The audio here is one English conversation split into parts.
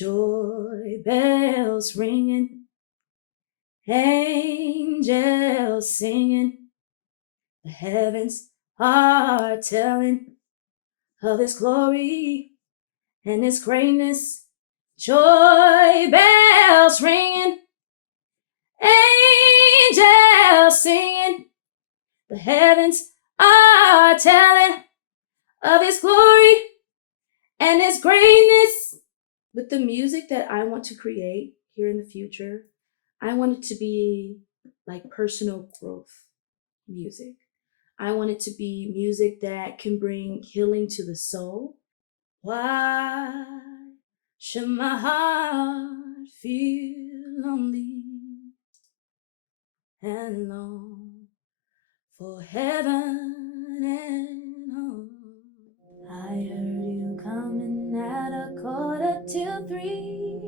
joy bells ringing, angels singing, the heavens are telling of his glory and his greatness. Joy bells ringing, angels singing, the heavens are telling of his glory and his greatness. With the music that I want to create here in the future, I want it to be like personal growth music. I want it to be music that can bring healing to the soul. Why should my heart feel lonely and long for heaven and home? I heard you coming at 2:45.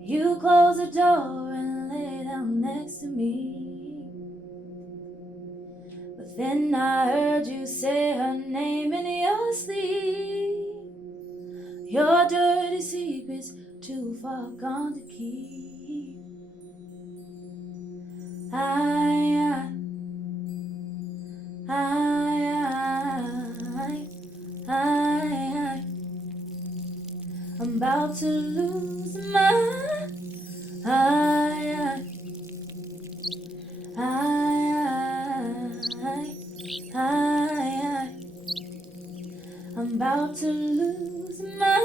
You closed the door and lay down next to me. But then I heard you say her name in your sleep. Your dirty secrets too far gone to keep. I'm about to lose my I'm about to lose my